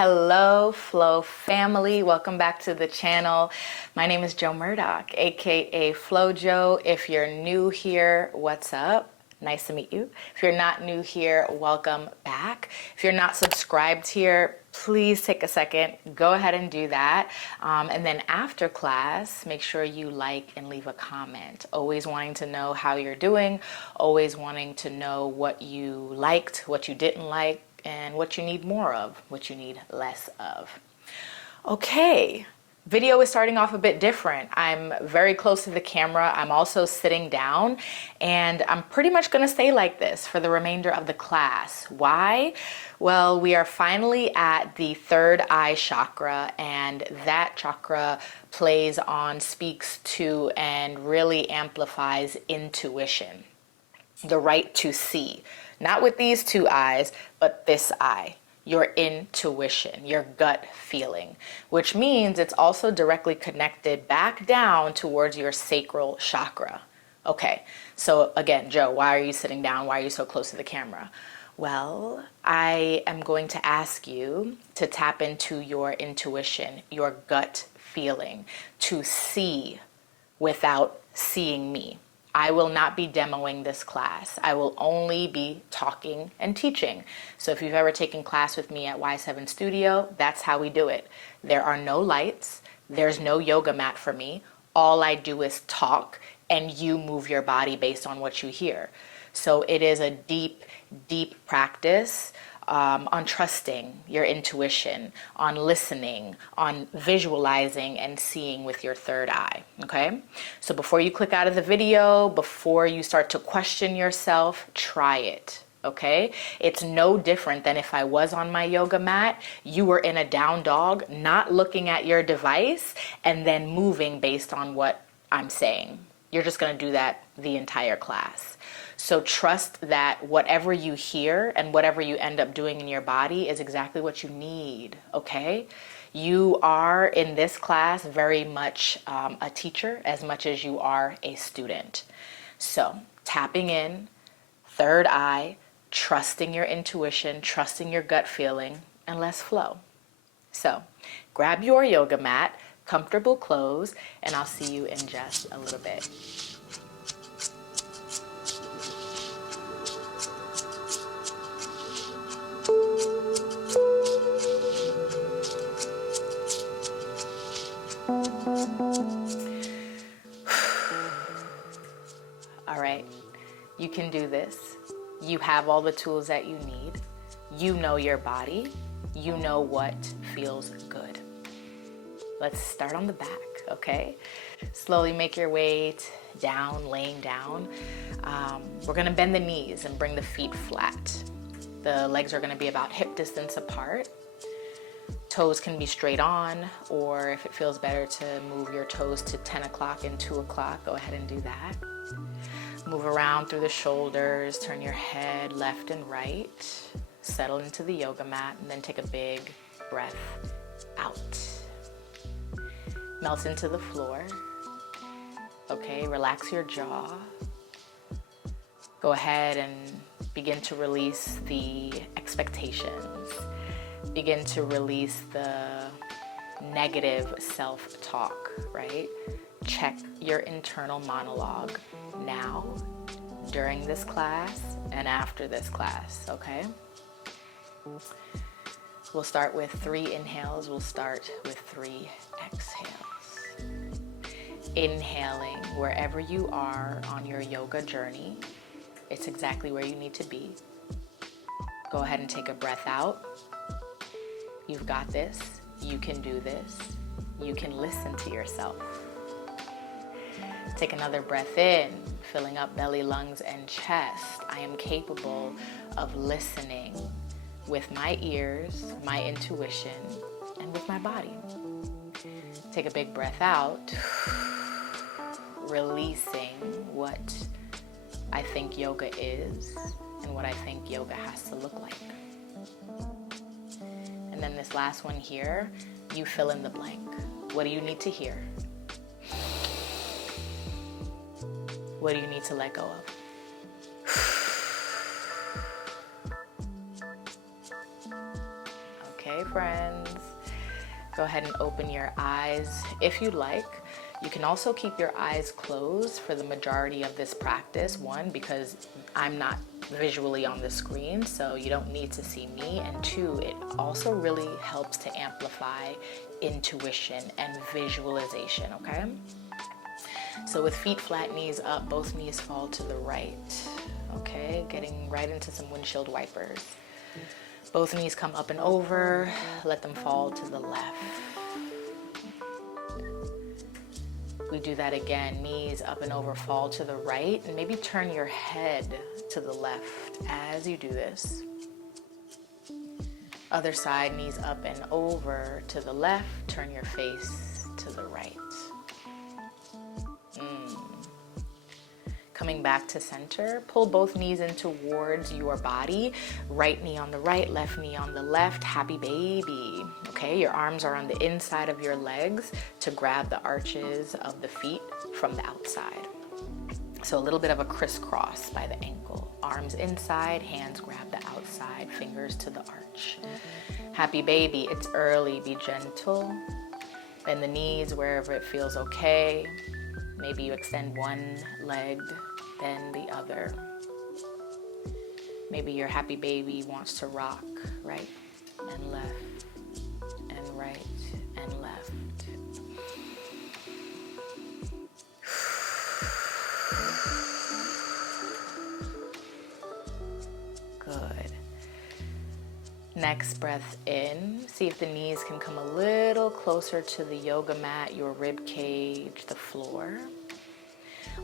Hello, Flow family. Welcome back to the channel. My name is Jo Murdock, aka Flowwj0. If you're new here, what's up? Nice to meet you. If you're not new here, welcome back. If you're not subscribed here, please take a second, go ahead and do that. And then after class, make sure you like and leave a comment. Always wanting to know how you're doing, always wanting to know what you liked, what you didn't like, and what you need more of, what you need less of. Okay. Video is starting off a bit different. I'm very close to the camera. I'm also sitting down, and I'm pretty much going to stay like this for the remainder of the class. Why? Well, we are finally at the third eye chakra, and that chakra plays on, speaks to, and really amplifies intuition, the right to see. Not with these two eyes, but this eye. Your intuition, your gut feeling, which means it's also directly connected back down towards your sacral chakra. Okay, so again, Joe, why are you sitting down? Why are you so close to the camera? Well, I am going to ask you to tap into your intuition, your gut feeling, to see without seeing me. I will not be demoing this class. I will only be talking and teaching. So if you've ever taken class with me at Y7 Studio, that's how we do it. There are no lights. There's no yoga mat for me. All I do is talk, and you move your body based on what you hear. So it is a deep, deep practice on trusting your intuition, on listening, on visualizing and seeing with your third eye, okay? So before you click out of the video, before you start to question yourself, try it, okay? It's no different than if I was on my yoga mat, you were in a down dog, not looking at your device, and then moving based on what I'm saying. You're just gonna do that the entire class. So trust that whatever you hear and whatever you end up doing in your body is exactly what you need, okay? You are in this class very much a teacher as much as you are a student. So tapping in, third eye, trusting your intuition, trusting your gut feeling, and let's flow. So grab your yoga mat, comfortable clothes, and I'll see you in just a little bit. All right, you can do this. You have all the tools that you need. You know your body. You know what feels good. Let's start on the back, okay? Slowly make your way down, laying down. We're gonna bend the knees and bring the feet flat. The legs are gonna be about hip distance apart. Toes can be straight on, or if it feels better to move your toes to 10 o'clock and 2 o'clock, go ahead and do that. Move around through the shoulders, turn your head left and right, settle into the yoga mat, and then take a big breath out. Melt into the floor. Okay, relax your jaw. Go ahead and begin to release the expectations. Begin to release the negative self-talk, right? Check your internal monologue now, during this class, and after this class, okay? We'll start with 3 inhales. We'll start with 3 exhales. Inhaling wherever you are on your yoga journey. It's exactly where you need to be. Go ahead and take a breath out. You've got this. You can do this. You can listen to yourself. Take another breath in, filling up belly, lungs, and chest. I am capable of listening with my ears, my intuition, and with my body. Take a big breath out, releasing what I think yoga is and what I think yoga has to look like. And then this last one here, you fill in the blank. What do you need to hear? What do you need to let go of? Okay, Hey friends. Go ahead and open your eyes if you'd like. You can also keep your eyes closed for the majority of this practice. One, because I'm not visually on the screen, so you don't need to see me. And two, it also really helps to amplify intuition and visualization, okay? So with feet flat, knees up, both knees fall to the right, okay? Getting right into some windshield wipers. Both knees come up and over, let them fall to the left. We do that again, knees up and over, fall to the right, and maybe turn your head to the left as you do this. Other side, knees up and over to the left, turn your face to the right. Coming back to center, pull both knees in towards your body. Right knee on the right, left knee on the left. Happy baby. Okay, your arms are on the inside of your legs to grab the arches of the feet from the outside. So a little bit of a crisscross by the ankle. Arms inside, hands grab the outside, fingers to the arch. Happy baby, it's early, be gentle. Bend the knees wherever it feels okay. Maybe you extend one leg, then the other. Maybe your happy baby wants to rock right and left and right and left. Good. Next breath in. See if the knees can come a little closer to the yoga mat, your rib cage, the floor.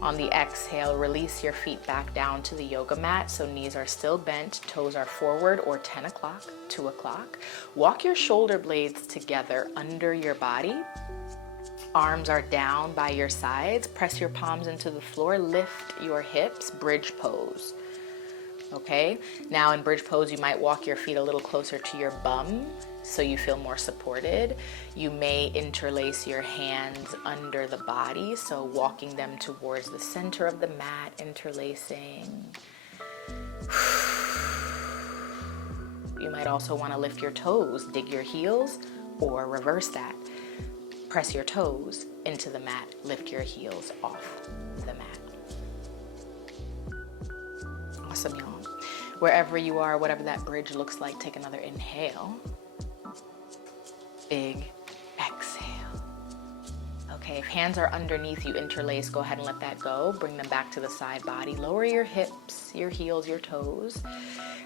On the exhale, release your feet back down to the yoga mat. So knees are still bent, toes are forward, or 10 o'clock, 2 o'clock. Walk your shoulder blades together under your body. Arms are down by your sides. Press your palms into the floor. Lift your hips, bridge pose. Okay, now in bridge pose, you might walk your feet a little closer to your bum so you feel more supported. You may interlace your hands under the body, so walking them towards the center of the mat, interlacing. You might also want to lift your toes, dig your heels, or reverse that. Press your toes into the mat, lift your heels off the mat. Awesome, y'all. Wherever you are, whatever that bridge looks like, take another inhale. Big exhale. Okay, if hands are underneath you, interlace, go ahead and let that go. Bring them back to the side body. Lower your hips, your heels, your toes.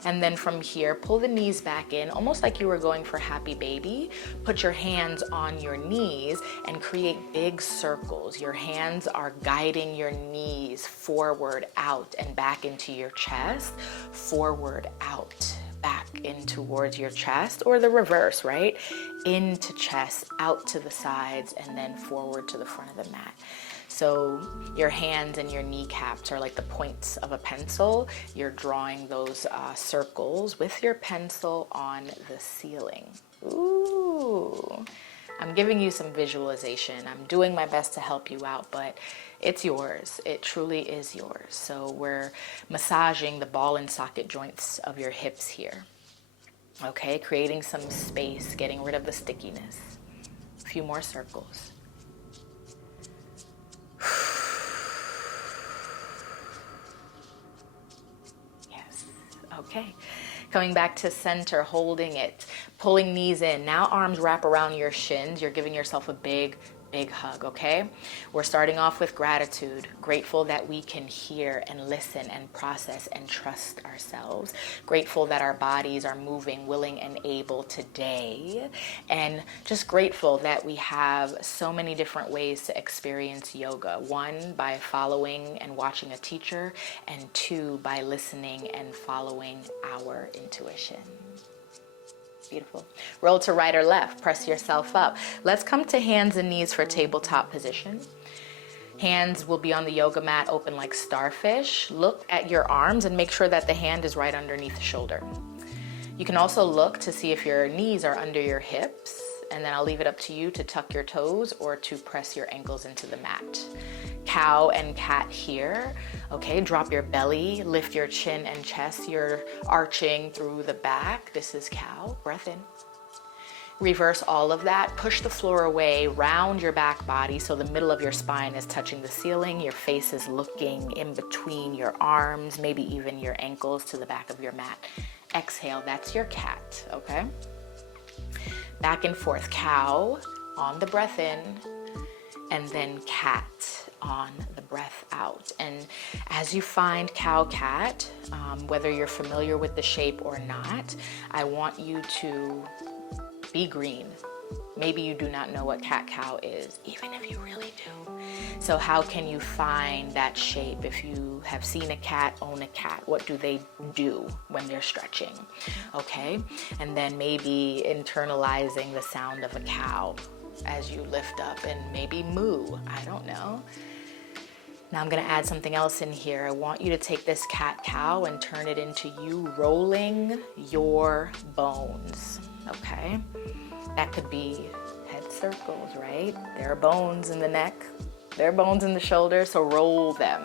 And then from here, pull the knees back in, almost like you were going for happy baby. Put your hands on your knees and create big circles. Your hands are guiding your knees forward, out, and back into your chest. Forward, out, back in towards your chest, or the reverse, right? Into chest, out to the sides, and then forward to the front of the mat. So your hands and your kneecaps are like the points of a pencil. You're drawing those circles with your pencil on the ceiling. Ooh, I'm giving you some visualization. I'm doing my best to help you out, but it's yours. It truly is yours. So we're massaging the ball and socket joints of your hips here. Okay, creating some space, getting rid of the stickiness. A few more circles. Yes, okay. Coming back to center, holding it, pulling knees in. Now arms wrap around your shins. You're giving yourself a big hug, okay? We're starting off with gratitude, grateful that we can hear and listen and process and trust ourselves, grateful that our bodies are moving, willing and able today, and just grateful that we have so many different ways to experience yoga. One, by following and watching a teacher, and two, by listening and following our intuition. Beautiful. Roll to right or left. Press yourself up. Let's come to hands and knees for tabletop position. Hands will be on the yoga mat, open like starfish. Look at your arms and make sure that the hand is right underneath the shoulder. You can also look to see if your knees are under your hips, and then I'll leave it up to you to tuck your toes or to press your ankles into the mat. Cow and cat here. Okay, drop your belly, lift your chin and chest. You're arching through the back. This is cow. Breath in. Reverse all of that. Push the floor away, round your back body so the middle of your spine is touching the ceiling. Your face is looking in between your arms, maybe even your ankles to the back of your mat. Exhale, that's your cat, okay? Back and forth, cow on the breath in, and then cat on the breath out. And as you find cow cat, whether you're familiar with the shape or not, I want you to be green. Maybe you do not know what cat-cow is, even if you really do. So how can you find that shape? If you have seen a cat, own a cat, what do they do when they're stretching? Okay, and then maybe internalizing the sound of a cow as you lift up and maybe moo, I don't know. Now I'm gonna add something else in here. I want you to take this cat-cow and turn it into you rolling your bones, okay? That could be head circles, right? There are bones in the neck, there are bones in the shoulder, so roll them.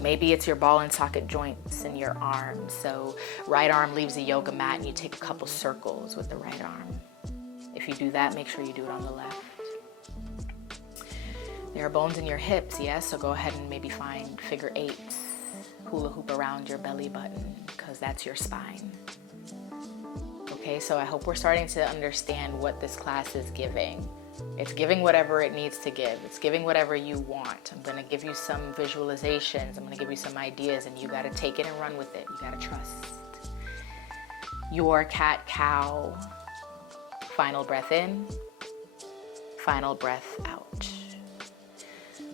Maybe it's your ball and socket joints in your arms. So right arm leaves the yoga mat and you take a couple circles with the right arm. If you do that, make sure you do it on the left. There are bones in your hips, yes? So go ahead and maybe find figure eights, hula hoop around your belly button, because that's your spine. Okay, so I hope we're starting to understand what this class is giving. It's giving whatever it needs to give. It's giving whatever you want. I'm gonna give you some visualizations. I'm gonna give you some ideas, and you gotta take it and run with it. You gotta trust. Your cat-cow. Final breath in, final breath out.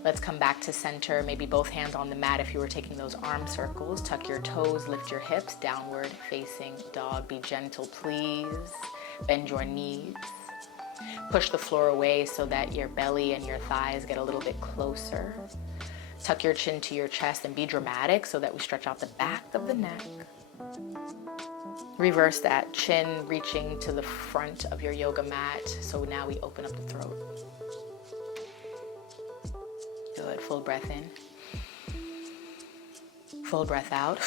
Let's come back to center, maybe both hands on the mat if you were taking those arm circles. Tuck your toes, lift your hips, downward facing dog. Be gentle, please. Bend your knees. Push the floor away so that your belly and your thighs get a little bit closer. Tuck your chin to your chest and be dramatic so that we stretch out the back of the neck. Reverse that, chin reaching to the front of your yoga mat. So now we open up the throat. Good, full breath in. Full breath out.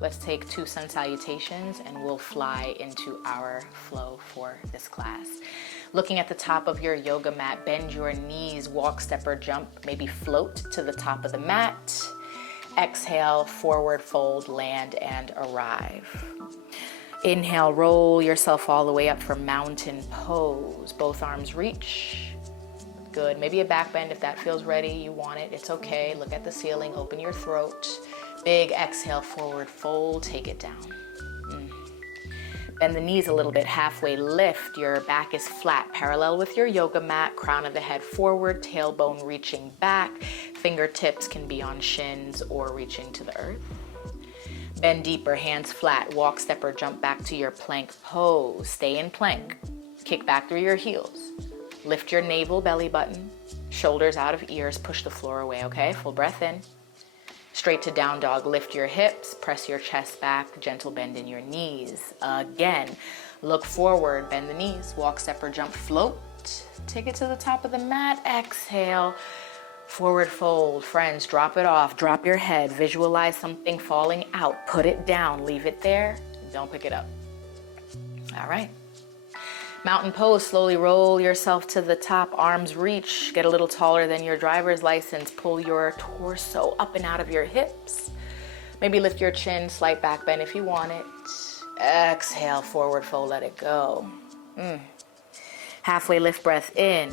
Let's take 2 sun salutations and we'll fly into our flow for this class. Looking at the top of your yoga mat, bend your knees, walk, step, or jump. Maybe float to the top of the mat. Exhale, forward fold, land, and arrive. Inhale, roll yourself all the way up for mountain pose. Both arms reach. Good, maybe a back bend if that feels ready, you want it, it's okay. Look at the ceiling, open your throat. Big exhale, forward fold, take it down. Bend the knees a little bit, halfway lift. Your back is flat, parallel with your yoga mat, crown of the head forward, tailbone reaching back. Fingertips can be on shins or reaching to the earth. Bend deeper, hands flat, walk, step, or jump back to your plank pose. Stay in plank. Kick back through your heels. Lift your navel, belly button, shoulders out of ears, push the floor away, okay? Full breath in. Straight to down dog, lift your hips, press your chest back, gentle bend in your knees. Again, look forward, bend the knees, walk, step, or jump, float. Take it to the top of the mat, exhale. Forward fold, friends, drop it off, drop your head, visualize something falling out, put it down, leave it there, don't pick it up. All right. Mountain pose, slowly roll yourself to the top, arms reach, get a little taller than your driver's license, pull your torso up and out of your hips. Maybe lift your chin, slight back bend if you want it. Exhale, forward fold, let it go. Halfway lift, breath in.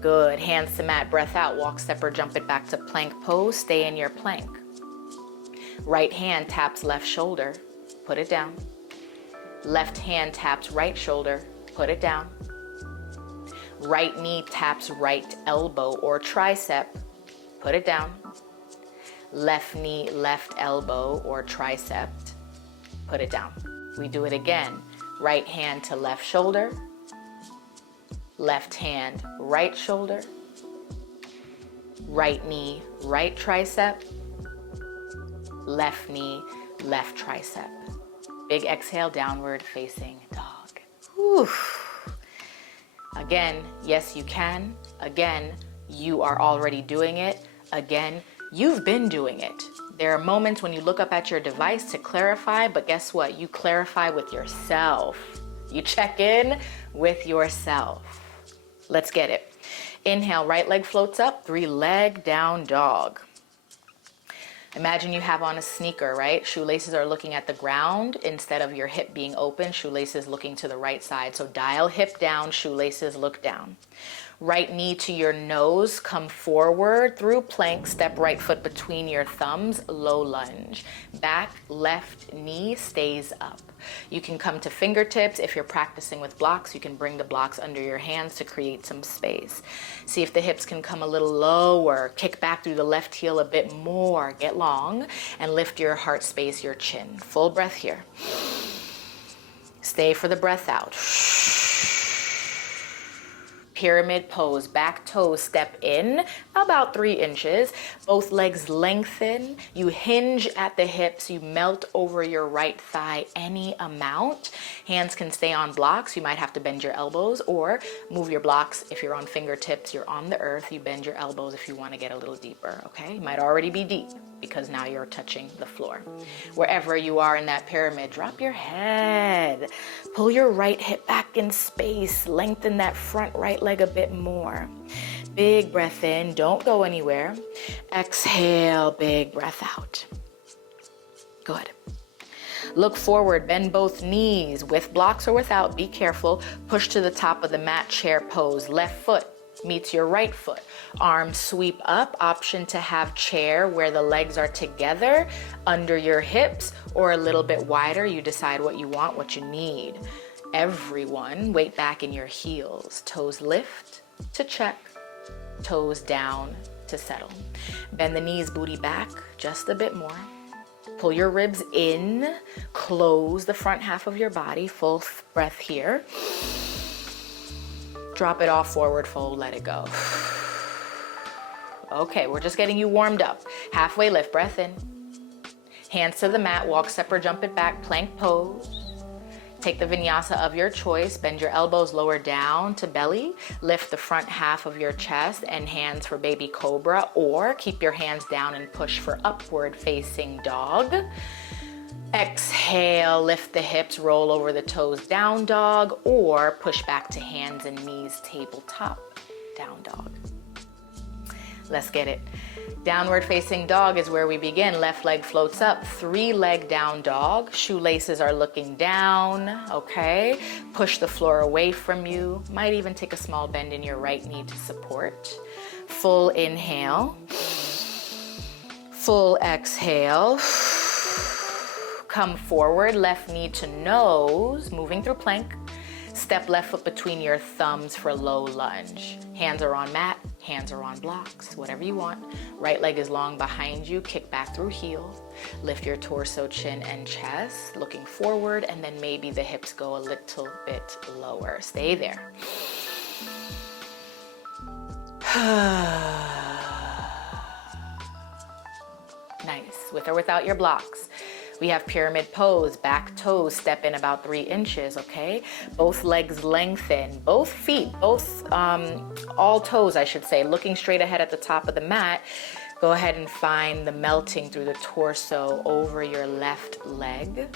Good, hands to mat, breath out, walk, step, or jump it back to plank pose, stay in your plank. Right hand taps left shoulder, put it down. Left hand taps right shoulder, put it down. Right knee taps right elbow or tricep, put it down. Left knee, left elbow or tricep, put it down. We do it again. Right hand to left shoulder. Left hand, right shoulder. Right knee, right tricep. Left knee, left tricep. Big exhale, downward facing dog. Whew. Again, yes, you can. Again, you are already doing it. Again, you've been doing it. There are moments when you look up at your device to clarify, but guess what? You clarify with yourself. You check in with yourself. Let's get it. Inhale, right leg floats up, 3-leg down dog. Imagine you have on a sneaker, right? Shoelaces are looking at the ground instead of your hip being open, shoelaces looking to the right side. So dial hip down, shoelaces look down. Right knee to your nose, come forward through plank, step right foot between your thumbs, low lunge. Back left knee stays up. You can come to fingertips. If you're practicing with blocks, you can bring the blocks under your hands to create some space. See if the hips can come a little lower. Kick back through the left heel a bit more. Get long and lift your heart space, your chin. Full breath here. Stay for the breath out. Pyramid pose, back toes step in about 3 inches. Both legs lengthen. You hinge at the hips. You melt over your right thigh any amount. Hands can stay on blocks. You might have to bend your elbows or move your blocks. If you're on fingertips, you're on the earth. You bend your elbows if you want to get a little deeper, okay? You might already be deep because now you're touching the floor. Wherever you are in that pyramid, drop your head. Pull your right hip back in space. Lengthen that front right leg a bit more. Big breath in, don't go anywhere. Exhale, big breath out. Good. Look forward, bend both knees, with blocks or without, be careful. Push to the top of the mat, chair pose. Left foot meets your right foot. Arms sweep up, option to have chair where the legs are together under your hips or a little bit wider. You decide what you want, what you need. Everyone, weight back in your heels. Toes lift to check, toes down to settle. Bend the knees, booty back just a bit more. Pull your ribs in, close the front half of your body. Full breath here. Drop it off, forward fold, let it go. Okay, we're just getting you warmed up. Halfway lift, breath in. Hands to the mat, walk, step or jump it back, plank pose. Take the vinyasa of your choice, bend your elbows lower down to belly, lift the front half of your chest and hands for baby cobra, or keep your hands down and push for upward facing dog. Exhale, lift the hips, roll over the toes, down dog, or push back to hands and knees, tabletop, down dog. Let's get it. Downward facing dog is where we begin. Left leg floats up, 3-leg down dog. Shoelaces are looking down, okay? Push the floor away from you. Might even take a small bend in your right knee to support. Full inhale. Full exhale. Come forward, left knee to nose, moving through plank. Step left foot between your thumbs for low lunge. Hands are on mat, hands are on blocks, whatever you want. Right leg is long behind you, kick back through heel. Lift your torso, chin, and chest, looking forward, and then maybe the hips go a little bit lower. Stay there. Nice, with or without your blocks. We have pyramid pose, back toes step in about 3 inches, okay? Both legs lengthen, both feet, all toes, I should say, looking straight ahead at the top of the mat. Go ahead and find the melting through the torso over your left leg.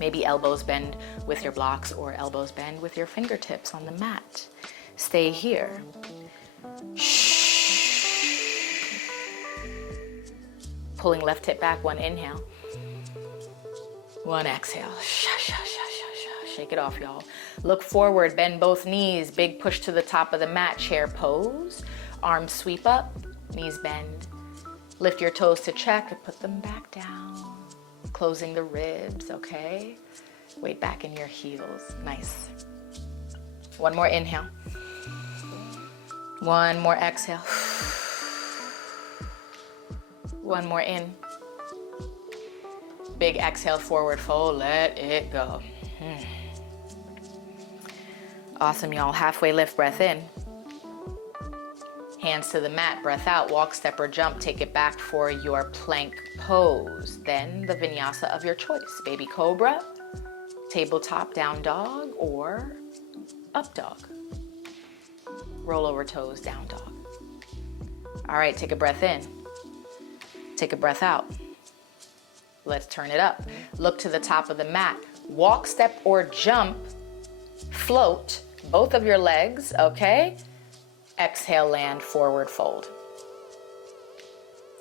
Maybe elbows bend with your blocks or elbows bend with your fingertips on the mat. Stay here. Shh. Pulling left hip back, 1 inhale. 1 exhale. Shake it off, y'all. Look forward, bend both knees. Big push to the top of the mat, chair pose. Arms sweep up, knees bend. Lift your toes to check and put them back down. Closing the ribs, okay? Weight back in your heels. Nice. 1 more inhale. 1 more exhale. 1 more in. Big exhale, forward fold, let it go. Awesome, y'all. Halfway lift, breath in. Hands to the mat, breath out, walk, step, or jump. Take it back for your plank pose. Then the vinyasa of your choice. Baby cobra, tabletop, down dog, or up dog. Roll over toes, down dog. All right, take a breath in. Take a breath out. Let's turn it up. Look to the top of the mat. Walk, step, or jump. Float both of your legs, okay? Exhale, land, forward fold.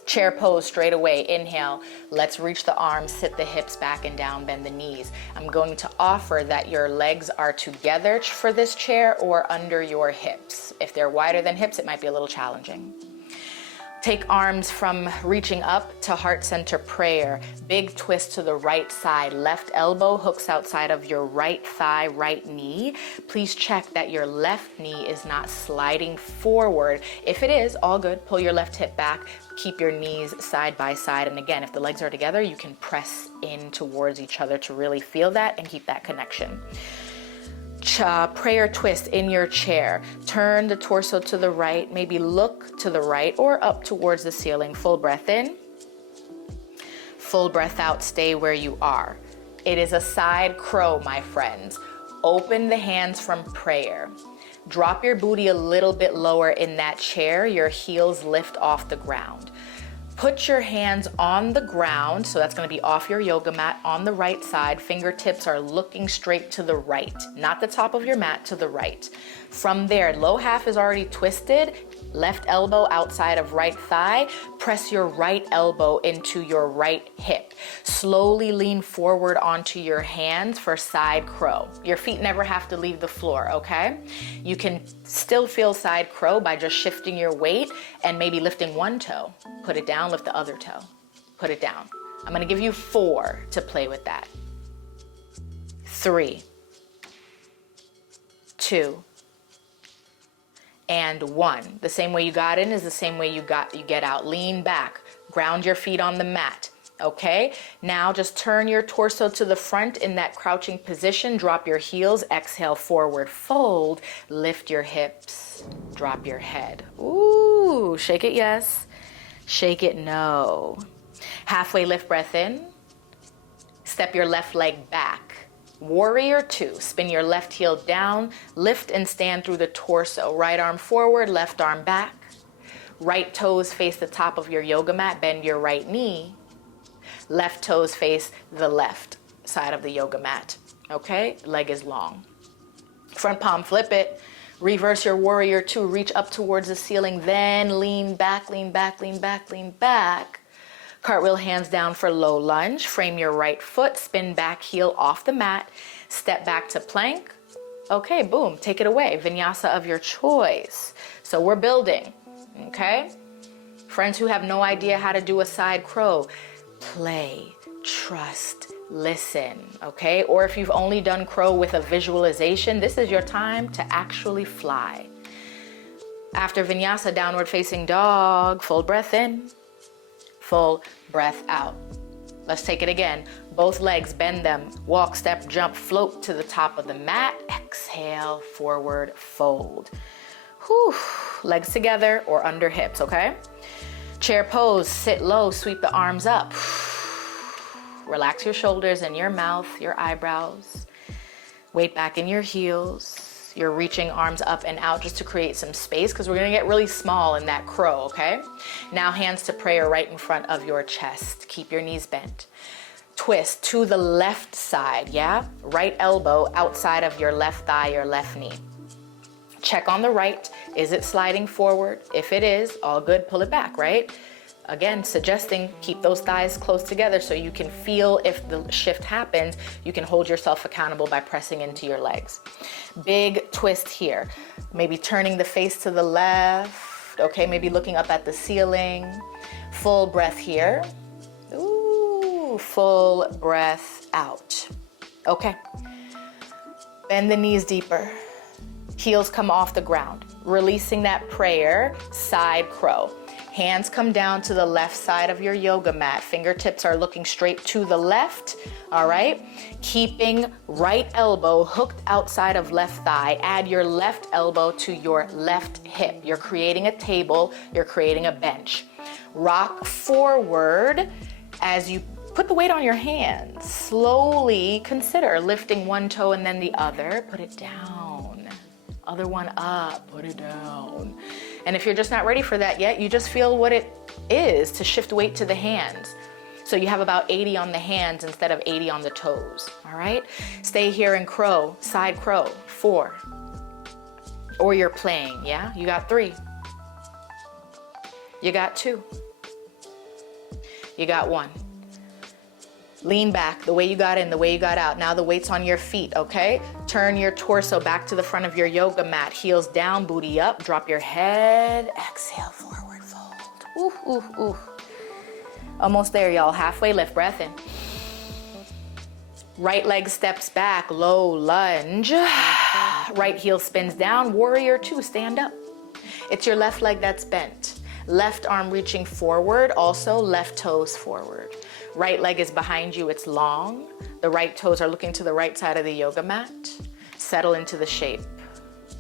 Chair pose straight away. Inhale. Let's reach the arms, sit the hips back and down, bend the knees. I'm going to offer that your legs are together for this chair or under your hips. If they're wider than hips, it might be a little challenging. Take arms from reaching up to heart center prayer. Big twist to the right side. Left elbow hooks outside of your right thigh, right knee. Please check that your left knee is not sliding forward. If it is, all good. Pull your left hip back. Keep your knees side by side. And again, if the legs are together, you can press in towards each other to really feel that and keep that connection. Prayer twist in your chair. Turn the torso to the right, maybe look to the right or up towards the ceiling. Full breath in, full breath out, stay where you are. It is a side crow, my friends. Open the hands from prayer. Drop your booty a little bit lower in that chair, your heels lift off the ground. Put your hands on the ground, so that's going to be off your yoga mat on the right side. Fingertips are looking straight to the right, not the top of your mat, to the right. From there, low half is already twisted. Left elbow outside of right thigh. Press your right elbow into your right hip. Slowly lean forward onto your hands for side crow. Your feet never have to leave the floor, okay? You can still feel side crow by just shifting your weight and maybe lifting one toe. Put it down, lift the other toe. Put it down. I'm gonna give you 4 to play with that. 3, 2, and 1. The same way you got in is the same way you get out. Lean back, ground your feet on the mat, okay? Now just turn your torso to the front in that crouching position. Drop your heels, exhale, forward fold. Lift your hips, drop your head. Ooh, shake it yes, shake it no. Halfway lift, breath in. Step your left leg back. Warrior 2, spin your left heel down, lift and stand through the torso. Right arm forward, left arm back. Right toes face the top of your yoga mat, bend your right knee. Left toes face the left side of the yoga mat, okay? Leg is long. Front palm, flip it. Reverse your warrior 2, reach up towards the ceiling, then lean back, lean back, lean back, lean back. Cartwheel hands down for low lunge. Frame your right foot, spin back heel off the mat, step back to plank. Okay, boom, take it away. Vinyasa of your choice. So we're building, okay? Friends who have no idea how to do a side crow, play, trust, listen, okay? Or if you've only done crow with a visualization, this is your time to actually fly. After Vinyasa, downward facing dog, full breath in. Full breath out. Let's take it again. Both legs, bend them. Walk, step, jump, float to the top of the mat. Exhale, forward fold. Whew. Legs together or under hips, okay? Chair pose, sit low, sweep the arms up. Relax your shoulders and your mouth, your eyebrows. Weight back in your heels. You're reaching arms up and out just to create some space because we're gonna get really small in that crow, okay? Now hands to prayer right in front of your chest. Keep your knees bent. Twist to the left side, yeah? Right elbow outside of your left thigh, your left knee. Check on the right. Is it sliding forward? If it is, all good, pull it back, right? Again, suggesting keep those thighs close together so you can feel if the shift happens, you can hold yourself accountable by pressing into your legs. Big twist here. Maybe turning the face to the left, okay? Maybe looking up at the ceiling. Full breath here. Ooh, full breath out. Okay. Bend the knees deeper. Heels come off the ground. Releasing that prayer, side crow. Hands come down to the left side of your yoga mat. Fingertips are looking straight to the left, all right? Keeping right elbow hooked outside of left thigh. Add your left elbow to your left hip. You're creating a table, you're creating a bench. Rock forward as you put the weight on your hands. Slowly consider lifting one toe and then the other. Put it down. Other one up, put it down. And if you're just not ready for that yet, you just feel what it is to shift weight to the hands. So you have about 80 on the hands instead of 80 on the toes, all right? Stay here in crow, side crow, 4. Or you're playing, yeah? You got 3. You got 2. You got 1. Lean back, the way you got in, the way you got out. Now the weight's on your feet, okay? Turn your torso back to the front of your yoga mat. Heels down, booty up. Drop your head. Exhale, forward fold. Ooh, ooh, ooh. Almost there, y'all. Halfway lift, breath in. Right leg steps back, low lunge. Right heel spins down. Warrior 2, stand up. It's your left leg that's bent. Left arm reaching forward, also left toes forward. Right leg is behind you, it's long. The right toes are looking to the right side of the yoga mat. Settle into the shape.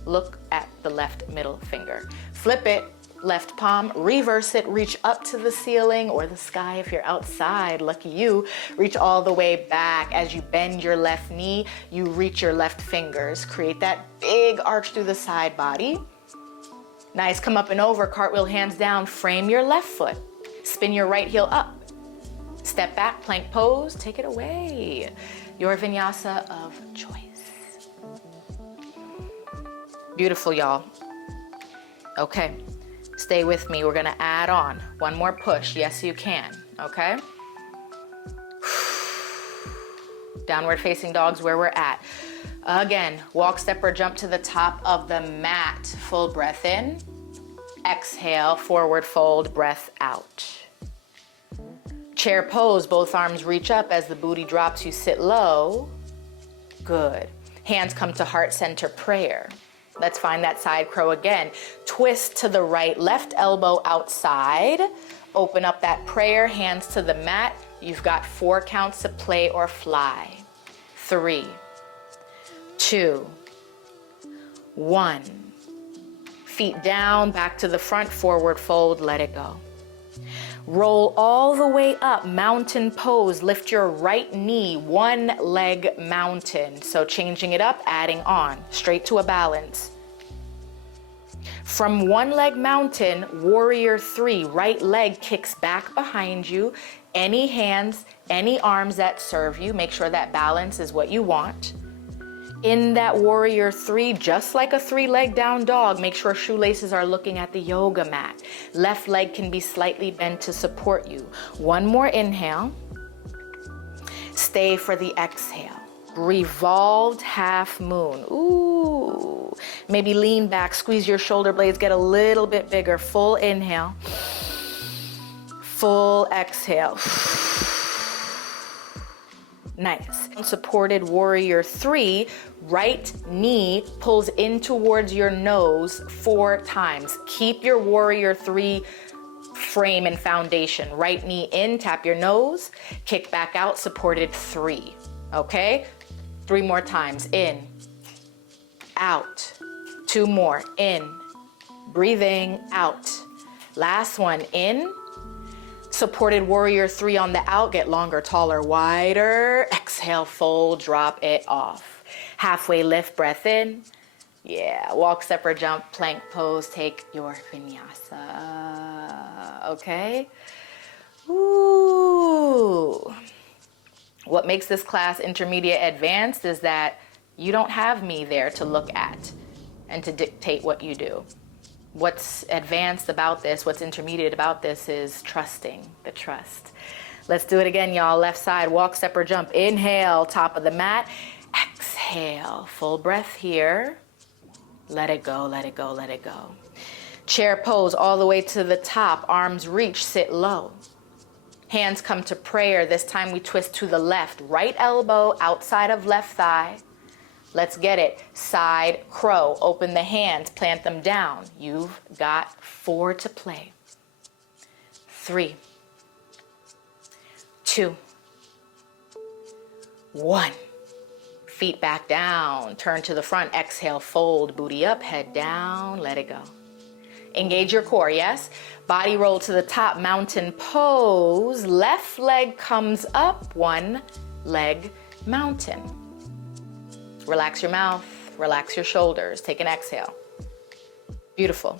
Look at the left middle finger. Flip it, left palm, reverse it, reach up to the ceiling or the sky if you're outside, lucky you. Reach all the way back. As you bend your left knee, you reach your left fingers. Create that big arch through the side body. Nice, come up and over, cartwheel hands down, frame your left foot. Spin your right heel up. Step back, plank pose, take it away. Your vinyasa of choice. Beautiful, y'all. Okay, stay with me. We're gonna add on one more push. Yes, you can, okay? Downward facing dog's where we're at. Again, walk, step, or jump to the top of the mat. Full breath in. Exhale, forward fold, breath out. Chair pose, both arms reach up as the booty drops, you sit low. Good. Hands come to heart center prayer. Let's find that side crow again. Twist to the right, left elbow outside. Open up that prayer, hands to the mat. You've got 4 counts to play or fly. 3, 2, 1. Feet down, back to the front, forward fold, let it go. Roll all the way up, mountain pose. Lift your right knee, 1 leg mountain. So changing it up, adding on, straight to a balance. From 1 leg mountain, warrior 3, right leg kicks back behind you. Any hands, any arms that serve you, make sure that balance is what you want. In that warrior 3, just like a 3-leg down dog, make sure shoelaces are looking at the yoga mat. Left leg can be slightly bent to support you. 1 more inhale. Stay for the exhale. Revolved half moon. Ooh. Maybe lean back, squeeze your shoulder blades, get a little bit bigger. Full inhale. Full exhale. Nice. Supported warrior 3, right knee pulls in towards your nose 4 times. Keep your warrior 3 frame and foundation. Right knee in, tap your nose, kick back out, supported 3. Okay? 3 more times. In, out. 2 more. In, breathing, out. Last one. In. Supported warrior 3 on the out, get longer, taller, wider. Exhale, fold, drop it off. Halfway lift, breath in. Yeah, walk, step, or jump, plank pose, take your vinyasa. Okay? Ooh. What makes this class intermediate advanced is that you don't have me there to look at and to dictate what you do. What's advanced about this, what's intermediate about this is trusting, the trust. Let's do it again, y'all. Left side, walk, step, or jump. Inhale, top of the mat. Exhale, full breath here. Let it go, let it go, let it go. Chair pose all the way to the top. Arms reach, sit low. Hands come to prayer. This time we twist to the left. Right elbow outside of left thigh. Let's get it. Side crow. Open the hands, plant them down. You've got 4 to play. 3, 2, 1. Feet back down. Turn to the front. Exhale, fold. Booty up, head down. Let it go. Engage your core, yes? Body roll to the top. Mountain pose. Left leg comes up. 1 leg mountain. Relax your mouth, relax your shoulders, take an exhale. Beautiful.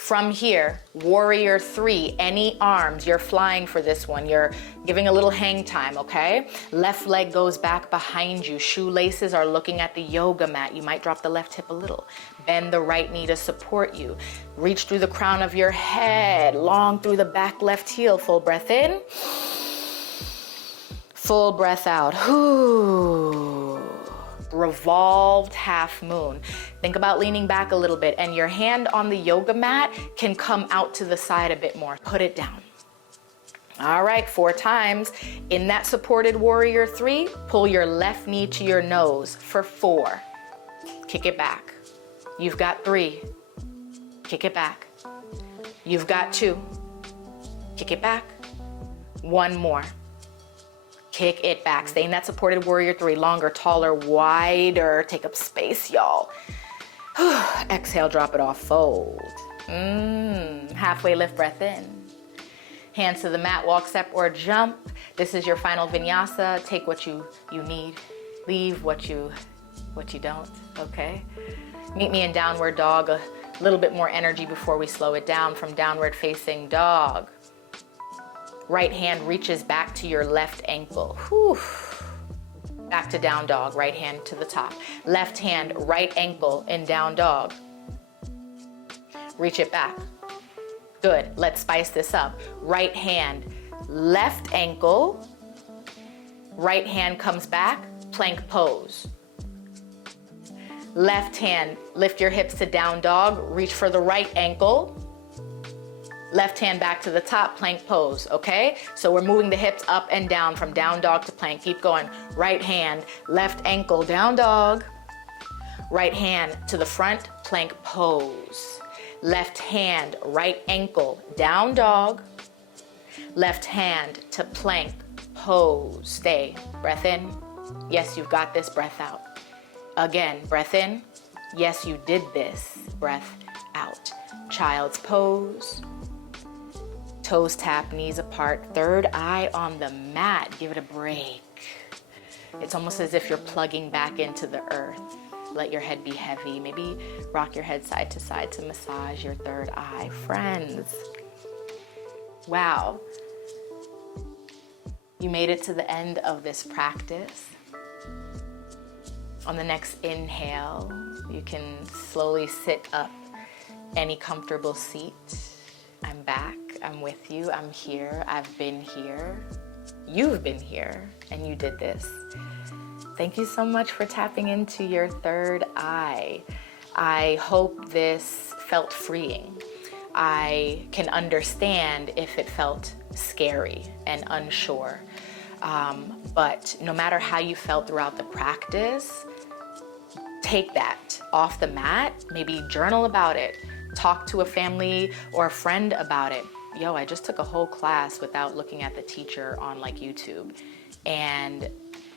From here, warrior 3, any arms, you're flying for this one. You're giving a little hang time, okay? Left leg goes back behind you. Shoelaces are looking at the yoga mat. You might drop the left hip a little. Bend the right knee to support you. Reach through the crown of your head, long through the back left heel. Full breath in. Full breath out. Whew. Revolved half moon. Think about leaning back a little bit, and your hand on the yoga mat can come out to the side a bit more. Put it down. All right, 4 times. In that supported warrior 3, pull your left knee to your nose for 4. Kick it back. You've got 3. Kick it back. You've got 2. Kick it back. 1 more. Kick it back. Stay in that supported warrior 3. Longer, taller, wider. Take up space, y'all. Exhale, drop it off, fold. Halfway lift, breath in. Hands to the mat, walk, step, or jump. This is your final vinyasa. Take what you need. Leave what you don't, okay? Meet me in downward dog. A little bit more energy before we slow it down from downward facing dog. Right hand reaches back to your left ankle. Whew. Back to down dog, right hand to the top. Left hand, right ankle in down dog. Reach it back. Good, let's spice this up. Right hand, left ankle. Right hand comes back, plank pose. Left hand, lift your hips to down dog, reach for the right ankle. Left hand back to the top, plank pose, okay? So we're moving the hips up and down from down dog to plank. Keep going. Right hand, left ankle, down dog. Right hand to the front, plank pose. Left hand, right ankle, down dog. Left hand to plank pose. Stay. Breath in. Yes, you've got this. Breath out. Again, breath in. Yes, you did this. Breath out. Child's pose. Toes tap, knees apart, third eye on the mat. Give it a break. It's almost as if you're plugging back into the earth. Let your head be heavy. Maybe rock your head side to side to massage your third eye. Friends, wow. You made it to the end of this practice. On the next inhale, you can slowly sit up, any comfortable seat. I'm back, I'm with you, I'm here, I've been here. You've been here, and you did this. Thank you so much for tapping into your third eye. I hope this felt freeing. I can understand if it felt scary and unsure. But no matter how you felt throughout the practice, take that off the mat, maybe journal about it. Talk to a family or a friend about it. Yo, I just took a whole class without looking at the teacher on like YouTube. And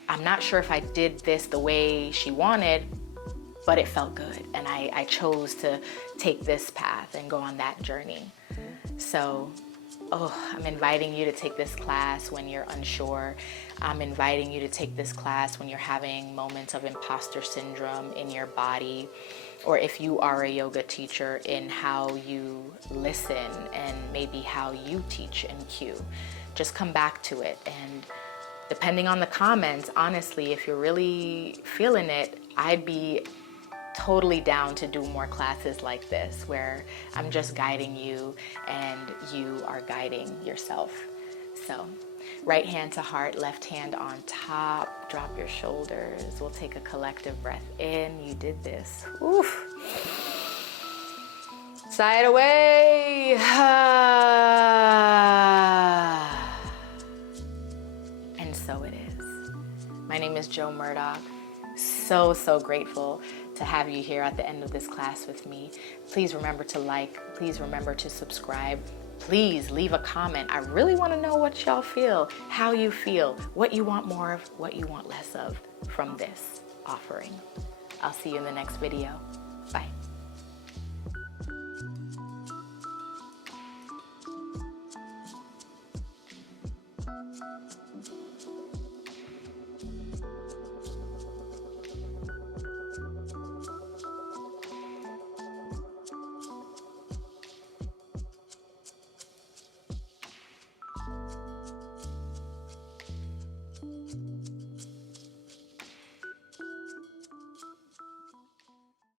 I'm not sure if I did this the way she wanted, but it felt good. And I chose to take this path and go on that journey. So, I'm inviting you to take this class when you're unsure. I'm inviting you to take this class when you're having moments of imposter syndrome in your body, or if you are a yoga teacher, in how you listen and maybe how you teach and cue. Just come back to it. And depending on the comments, honestly, if you're really feeling it, I'd be totally down to do more classes like this, where I'm just guiding you and you are guiding yourself. So right hand to heart, left hand on top, drop your shoulders. We'll take a collective breath in. You did this. Oof. Sigh it away. And so it is. My name is Jo Murdock. So grateful to have you here at the end of this class with me. Please remember to like, please remember to subscribe. Please leave a comment. I really want to know what y'all feel, how you feel, what you want more of, what you want less of from this offering. I'll see you in the next video.